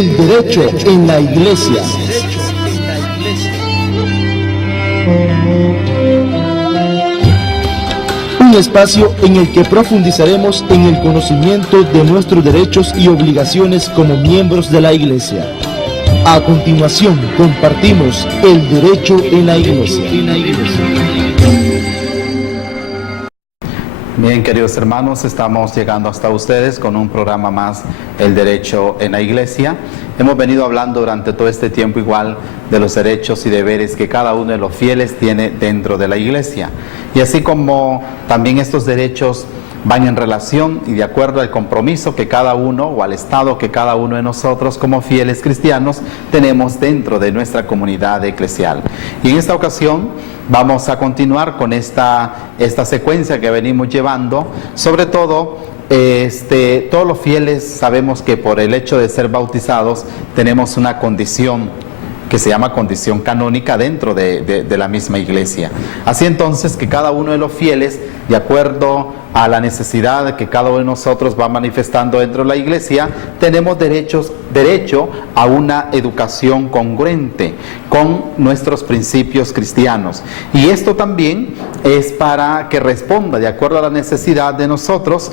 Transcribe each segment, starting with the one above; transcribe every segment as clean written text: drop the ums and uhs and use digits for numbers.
El derecho en la iglesia. Un espacio en el que profundizaremos en el conocimiento de nuestros derechos y obligaciones como miembros de la iglesia. A continuación, compartimos el derecho en la iglesia. Bien, queridos hermanos, estamos llegando hasta ustedes con un programa más, El Derecho en la Iglesia. Hemos venido hablando durante todo este tiempo igual de los derechos y deberes que cada uno de los fieles tiene dentro de la iglesia. Y así como también estos derechos van en relación y de acuerdo al compromiso que cada uno o al estado que cada uno de nosotros como fieles cristianos tenemos dentro de nuestra comunidad eclesial. Y en esta ocasión vamos a continuar con esta secuencia que venimos llevando, sobre todo todos los fieles sabemos que por el hecho de ser bautizados tenemos una condición que se llama condición canónica dentro de la misma iglesia. Así entonces que cada uno de los fieles, de acuerdo a la necesidad que cada uno de nosotros va manifestando dentro de la iglesia, tenemos derecho a una educación congruente con nuestros principios cristianos. Y esto también es para que responda, de acuerdo a la necesidad de nosotros,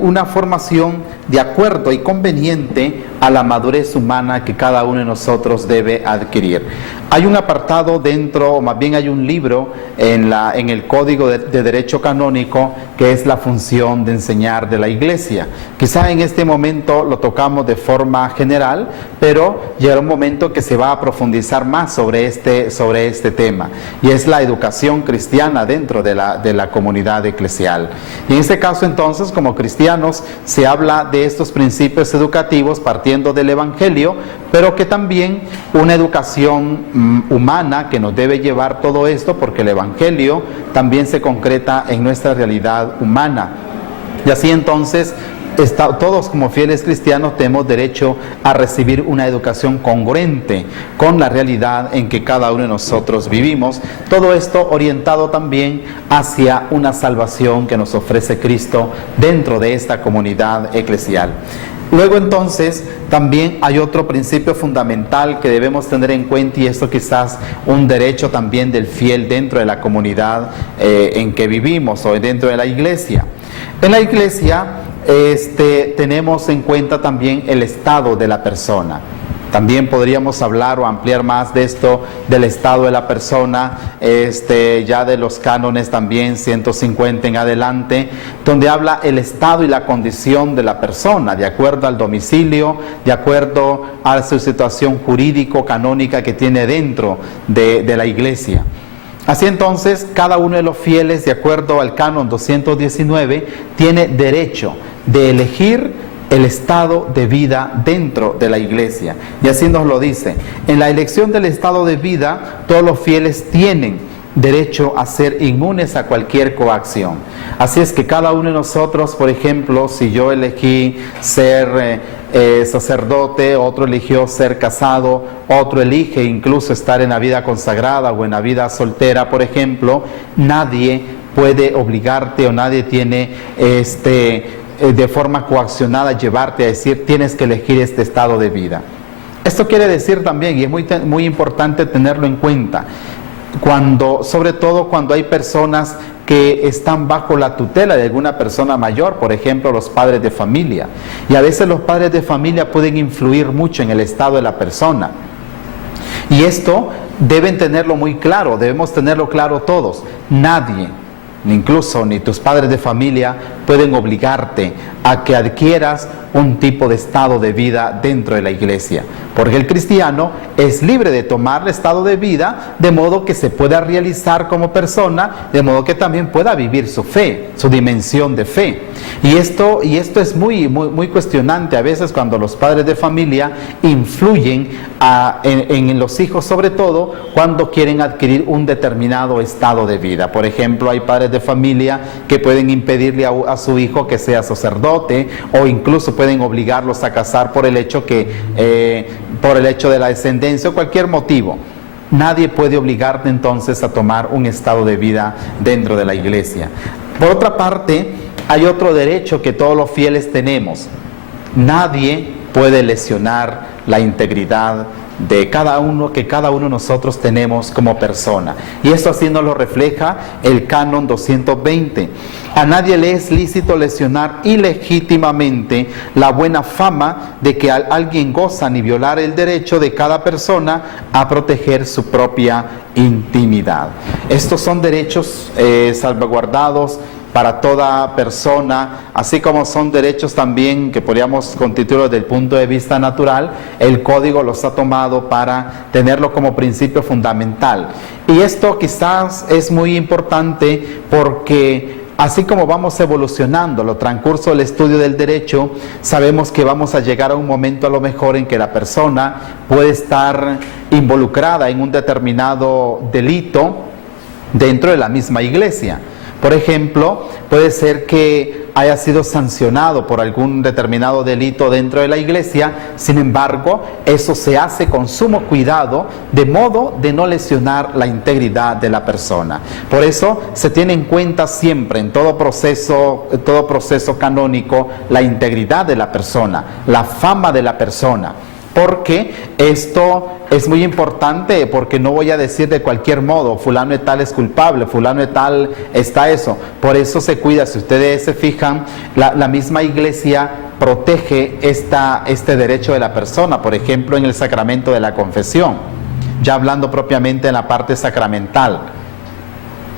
una formación de acuerdo y conveniente a la madurez humana que cada uno de nosotros debe adquirir. Hay un apartado dentro, o más bien hay un libro en el Código de Derecho Canónico, que es la función de enseñar de la iglesia. Quizá en este momento lo tocamos de forma general, pero llegará un momento que se va a profundizar más sobre este tema, y es la educación cristiana dentro de la comunidad eclesial. Y en este caso entonces, como cristianos, se habla de estos principios educativos partiendo del Evangelio, pero que también una educación humana que nos debe llevar todo esto, porque el Evangelio también se concreta en nuestra realidad humana. Y así entonces todos como fieles cristianos tenemos derecho a recibir una educación congruente con la realidad en que cada uno de nosotros vivimos. Todo esto orientado también hacia una salvación que nos ofrece Cristo dentro de esta comunidad eclesial. Luego entonces también hay otro principio fundamental que debemos tener en cuenta, y esto quizás un derecho también del fiel dentro de la comunidad en que vivimos o dentro de la iglesia. En la iglesia tenemos en cuenta también el estado de la persona. También podríamos hablar o ampliar más de esto, del estado de la persona, ya de los cánones también, 150 en adelante, donde habla el estado y la condición de la persona, de acuerdo al domicilio, de acuerdo a su situación jurídico-canónica que tiene dentro de la iglesia. Así entonces, cada uno de los fieles, de acuerdo al canon 219, tiene derecho de elegir el estado de vida dentro de la iglesia. Y así nos lo dice. En la elección del estado de vida, todos los fieles tienen derecho a ser inmunes a cualquier coacción. Así es que cada uno de nosotros, por ejemplo, si yo elegí ser sacerdote, otro eligió ser casado, otro elige incluso estar en la vida consagrada o en la vida soltera, por ejemplo, nadie puede obligarte o nadie tiene de forma coaccionada llevarte a decir tienes que elegir este estado de vida. Esto quiere decir también, y es muy importante tenerlo en cuenta, sobre todo cuando hay personas que están bajo la tutela de alguna persona mayor, por ejemplo los padres de familia, y a veces los padres de familia pueden influir mucho en el estado de la persona, y esto deben tenerlo muy claro, debemos tenerlo claro todos. Nadie, incluso ni tus padres de familia, pueden obligarte a que adquieras un tipo de estado de vida dentro de la iglesia, porque el cristiano es libre de tomar el estado de vida de modo que se pueda realizar como persona, de modo que también pueda vivir su fe, su dimensión de fe. Y esto es muy cuestionante a veces cuando los padres de familia influyen en los hijos, sobre todo cuando quieren adquirir un determinado estado de vida. Por ejemplo, hay padres de familia que pueden impedirle a su hijo que sea sacerdote, o incluso pueden obligarlos a casar por el hecho de la descendencia o cualquier motivo. Nadie puede obligarte entonces a tomar un estado de vida dentro de la iglesia. Por otra parte, hay otro derecho que todos los fieles tenemos. Nadie puede lesionar la integridad de cada uno, que cada uno de nosotros tenemos como persona. Y esto así nos lo refleja el Canon 220. A nadie le es lícito lesionar ilegítimamente la buena fama de que alguien goza, ni violar el derecho de cada persona a proteger su propia intimidad. Estos son derechos salvaguardados para toda persona, así como son derechos también que podríamos constituirlo desde el punto de vista natural. El Código los ha tomado para tenerlo como principio fundamental. Y esto quizás es muy importante porque así como vamos evolucionando a lo transcurso del estudio del derecho, sabemos que vamos a llegar a un momento a lo mejor en que la persona puede estar involucrada en un determinado delito dentro de la misma iglesia. Por ejemplo, puede ser que haya sido sancionado por algún determinado delito dentro de la iglesia, sin embargo, eso se hace con sumo cuidado, de modo de no lesionar la integridad de la persona. Por eso se tiene en cuenta siempre, en todo proceso canónico, la integridad de la persona, la fama de la persona. Porque esto es muy importante, porque no voy a decir de cualquier modo, fulano de tal es culpable, fulano de tal está eso. Por eso se cuida, si ustedes se fijan, la misma iglesia protege este derecho de la persona, por ejemplo en el sacramento de la confesión, ya hablando propiamente en la parte sacramental.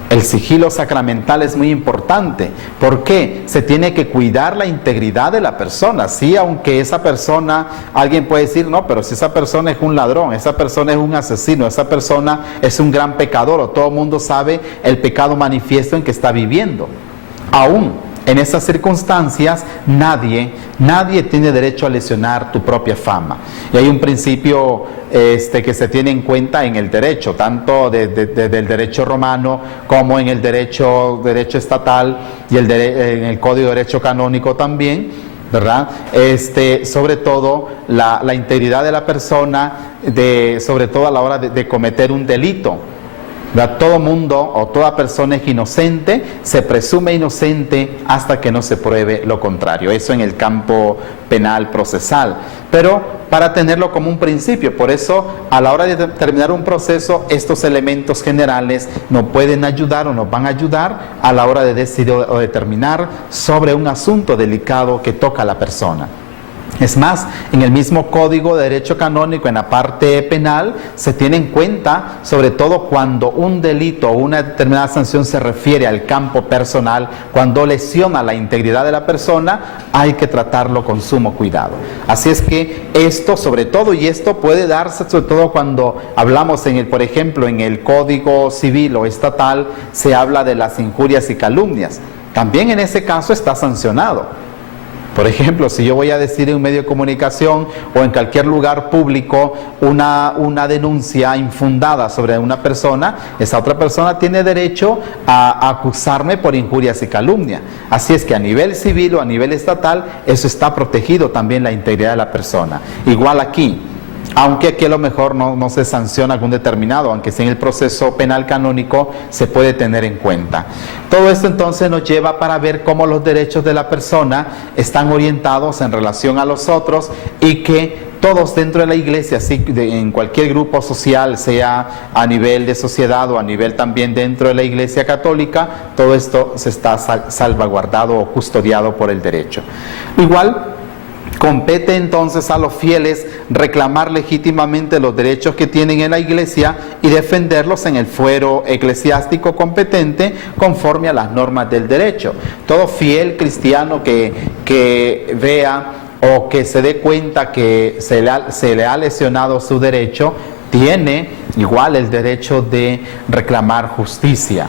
El sigilo sacramental es muy importante. ¿Por qué? Se tiene que cuidar la integridad de la persona. Sí, aunque esa persona, alguien puede decir, no, pero si esa persona es un ladrón, esa persona es un asesino, esa persona es un gran pecador, o todo el mundo sabe el pecado manifiesto en que está viviendo. Aún en esas circunstancias, nadie tiene derecho a lesionar tu propia fama. Y hay un principio que se tiene en cuenta en el derecho, tanto del derecho romano como en el derecho estatal y en el Código de Derecho Canónico también, ¿verdad? Sobre todo la integridad de la persona, sobre todo a la hora de cometer un delito. Todo mundo o toda persona es inocente, se presume inocente hasta que no se pruebe lo contrario. Eso en el campo penal procesal. Pero para tenerlo como un principio, por eso a la hora de terminar un proceso, estos elementos generales nos pueden ayudar o nos van a ayudar a la hora de decidir o determinar sobre un asunto delicado que toca a la persona. Es más, en el mismo Código de Derecho Canónico, en la parte penal, se tiene en cuenta, sobre todo cuando un delito o una determinada sanción se refiere al campo personal, cuando lesiona la integridad de la persona, hay que tratarlo con sumo cuidado. Así es que esto, sobre todo, y esto puede darse sobre todo cuando hablamos por ejemplo, en el Código Civil o Estatal, se habla de las injurias y calumnias. También en ese caso está sancionado. Por ejemplo, si yo voy a decir en un medio de comunicación o en cualquier lugar público una denuncia infundada sobre una persona, esa otra persona tiene derecho a acusarme por injurias y calumnia. Así es que a nivel civil o a nivel estatal, eso está protegido también, la integridad de la persona. Igual aquí. Aunque aquí a lo mejor no se sanciona algún determinado, aunque sí en el proceso penal canónico se puede tener en cuenta. Todo esto entonces nos lleva para ver cómo los derechos de la persona están orientados en relación a los otros, y que todos dentro de la iglesia, así en cualquier grupo social, sea a nivel de sociedad o a nivel también dentro de la iglesia católica, todo esto se está salvaguardado o custodiado por el derecho. Igual, compete entonces a los fieles reclamar legítimamente los derechos que tienen en la iglesia y defenderlos en el fuero eclesiástico competente conforme a las normas del derecho. Todo fiel cristiano que vea o que se dé cuenta que se le ha lesionado su derecho, tiene igual el derecho de reclamar justicia.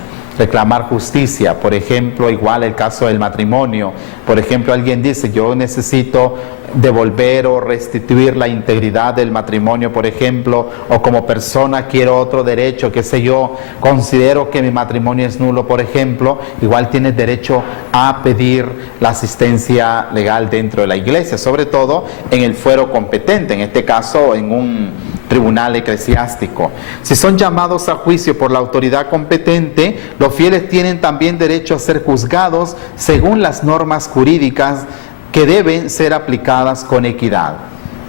Por ejemplo, igual el caso del matrimonio. Por ejemplo, alguien dice, yo necesito devolver o restituir la integridad del matrimonio, por ejemplo, o como persona quiero otro derecho, qué sé yo, considero que mi matrimonio es nulo, por ejemplo, igual tienes derecho a pedir la asistencia legal dentro de la iglesia, sobre todo en el fuero competente, en este caso en un tribunal eclesiástico. Si son llamados a juicio por la autoridad competente, los fieles tienen también derecho a ser juzgados según las normas jurídicas que deben ser aplicadas con equidad.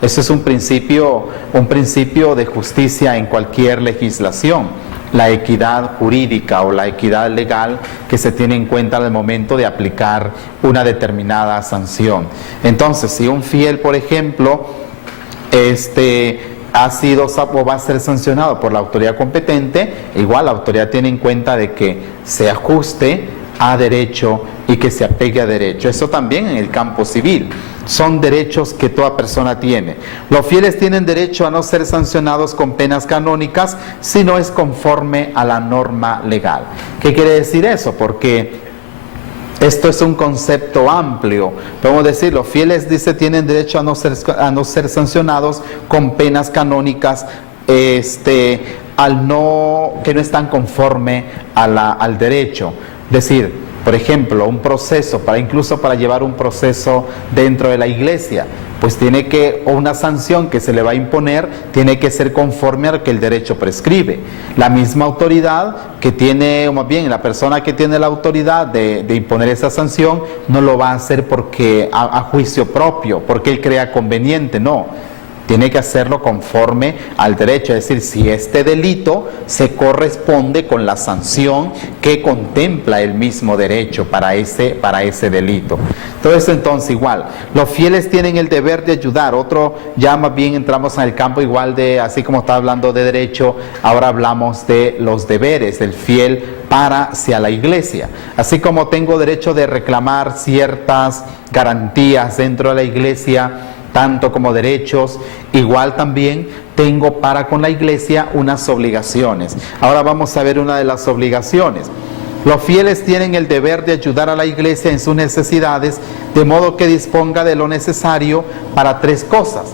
Eso es un principio de justicia en cualquier legislación. La equidad jurídica o la equidad legal que se tiene en cuenta al momento de aplicar una determinada sanción. Entonces, si un fiel, por ejemplo, ha sido o va a ser sancionado por la autoridad competente, igual la autoridad tiene en cuenta de que se ajuste a derecho y que se apegue a derecho. Eso también en el campo civil. Son derechos que toda persona tiene. Los fieles tienen derecho a no ser sancionados con penas canónicas si no es conforme a la norma legal. ¿Qué quiere decir eso? Porque esto es un concepto amplio. Podemos decir, los fieles, dice, tienen derecho a no ser sancionados con penas canónicas que no están conforme al derecho. Decir, por ejemplo, un proceso, incluso para llevar un proceso dentro de la iglesia, pues una sanción que se le va a imponer tiene que ser conforme a lo que el derecho prescribe. La misma autoridad que tiene, o más bien la persona que tiene la autoridad de imponer esa sanción, no lo va a hacer porque a juicio propio, porque él crea conveniente, no. Tiene que hacerlo conforme al derecho, es decir, si este delito se corresponde con la sanción que contempla el mismo derecho para ese delito. Entonces igual, los fieles tienen el deber de ayudar. Otro, ya más bien entramos en el campo igual de, así como está hablando de derecho, ahora hablamos de los deberes del fiel hacia la iglesia. Así como tengo derecho de reclamar ciertas garantías dentro de la iglesia, tanto como derechos, igual también tengo para con la iglesia unas obligaciones. Ahora vamos a ver una de las obligaciones. Los fieles tienen el deber de ayudar a la iglesia en sus necesidades, de modo que disponga de lo necesario para tres cosas.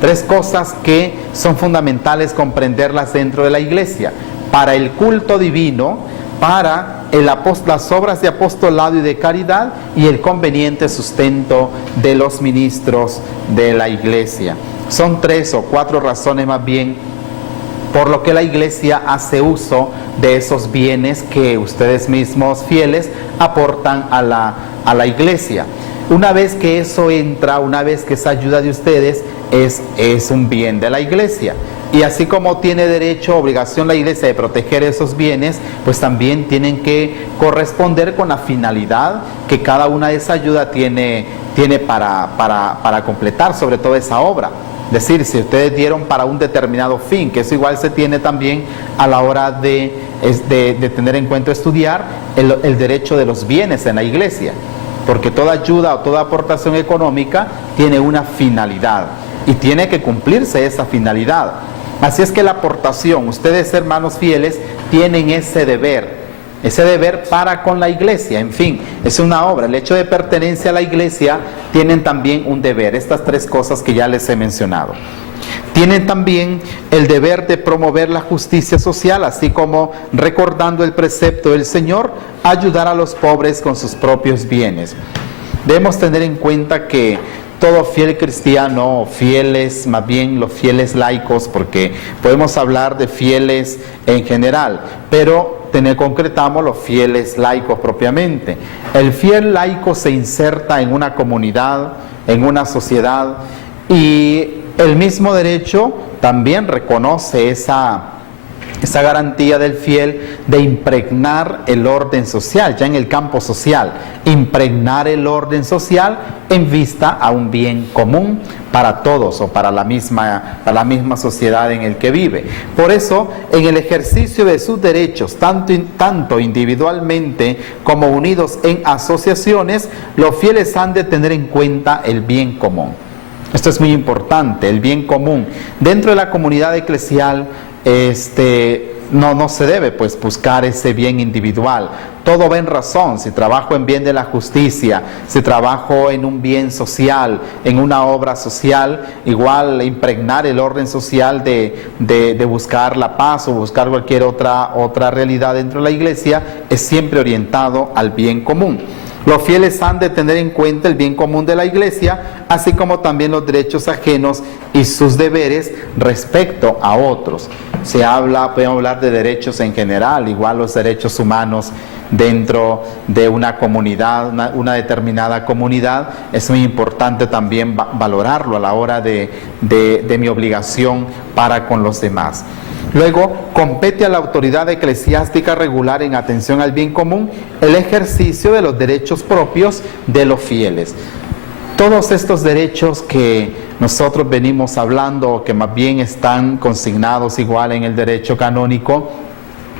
Tres cosas que son fundamentales comprenderlas dentro de la iglesia: para el culto divino, para las obras de apostolado y de caridad, y el conveniente sustento de los ministros de la iglesia. Son 3 o 4 razones más bien por lo que la iglesia hace uso de esos bienes que ustedes mismos fieles aportan a la iglesia. Una vez que eso entra, una vez que esa ayuda de ustedes es un bien de la iglesia. Y así como tiene derecho, obligación la iglesia de proteger esos bienes, pues también tienen que corresponder con la finalidad que cada una de esa ayuda tiene para completar sobre todo esa obra. Es decir, si ustedes dieron para un determinado fin, que eso igual se tiene también a la hora de tener en cuenta estudiar el derecho de los bienes en la iglesia. Porque toda ayuda o toda aportación económica tiene una finalidad y tiene que cumplirse esa finalidad. Así es que la aportación, ustedes hermanos fieles, tienen ese deber para con la iglesia. En fin, es una obra. El hecho de pertenencia a la iglesia tienen también un deber. Estas 3 cosas que ya les he mencionado. Tienen también el deber de promover la justicia social, así como, recordando el precepto del Señor, ayudar a los pobres con sus propios bienes. Debemos tener en cuenta que todo fiel cristiano, fieles, más bien los fieles laicos, porque podemos hablar de fieles en general, pero concretamos los fieles laicos propiamente. El fiel laico se inserta en una comunidad, en una sociedad, y el mismo derecho también reconoce esa garantía del fiel de impregnar el orden social, ya en el campo social, impregnar el orden social en vista a un bien común para todos o para la misma sociedad en el que vive. Por eso, en el ejercicio de sus derechos, tanto individualmente como unidos en asociaciones, los fieles han de tener en cuenta el bien común. Esto es muy importante, el bien común. Dentro de la comunidad eclesial, no se debe pues buscar ese bien individual. Todo va en razón. Si trabajo en bien de la justicia, si trabajo en un bien social, en una obra social, igual impregnar el orden social de buscar la paz o buscar cualquier otra realidad dentro de la iglesia, es siempre orientado al bien común. Los fieles han de tener en cuenta el bien común de la iglesia, así como también los derechos ajenos y sus deberes respecto a otros. Podemos hablar de derechos en general, igual los derechos humanos dentro de una comunidad, una determinada comunidad. Es muy importante también valorarlo a la hora de mi obligación para con los demás. Luego, compete a la autoridad eclesiástica regular en atención al bien común el ejercicio de los derechos propios de los fieles. Todos estos derechos que nosotros venimos hablando, que más bien están consignados igual en el derecho canónico,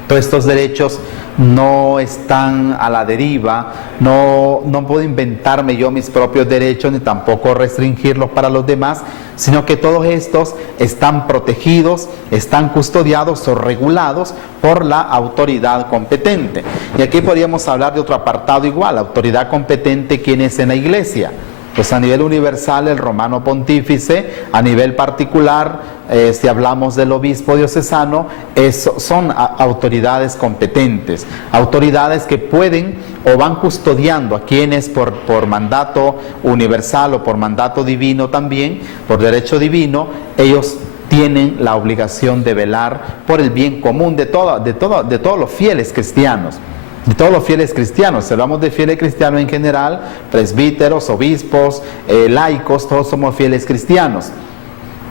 todos estos derechos no están a la deriva, no puedo inventarme yo mis propios derechos ni tampoco restringirlos para los demás, sino que todos estos están protegidos, están custodiados o regulados por la autoridad competente. Y aquí podríamos hablar de otro apartado igual, autoridad competente, ¿quién es en la Iglesia? Pues a nivel universal el romano pontífice, a nivel particular, si hablamos del obispo diocesano, son autoridades competentes, autoridades que pueden o van custodiando a quienes por mandato universal o por mandato divino también, por derecho divino, ellos tienen la obligación de velar por el bien común de todos los fieles cristianos. De todos los fieles cristianos, si hablamos de fieles cristianos en general, presbíteros, obispos, laicos, todos somos fieles cristianos.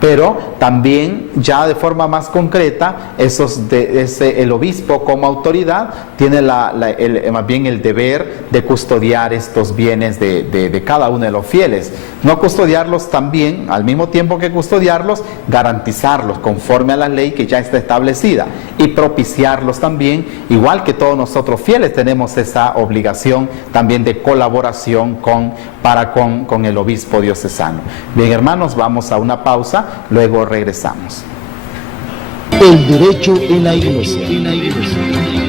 Pero también ya de forma más concreta, el obispo como autoridad tiene más bien el deber de custodiar estos bienes de cada uno de los fieles. No custodiarlos también, al mismo tiempo que custodiarlos, garantizarlos conforme a la ley que ya está establecida y propiciarlos también, igual que todos nosotros fieles tenemos esa obligación también de colaboración para con el obispo diocesano. Bien, hermanos, vamos a una pausa. Luego regresamos. El derecho en la Iglesia.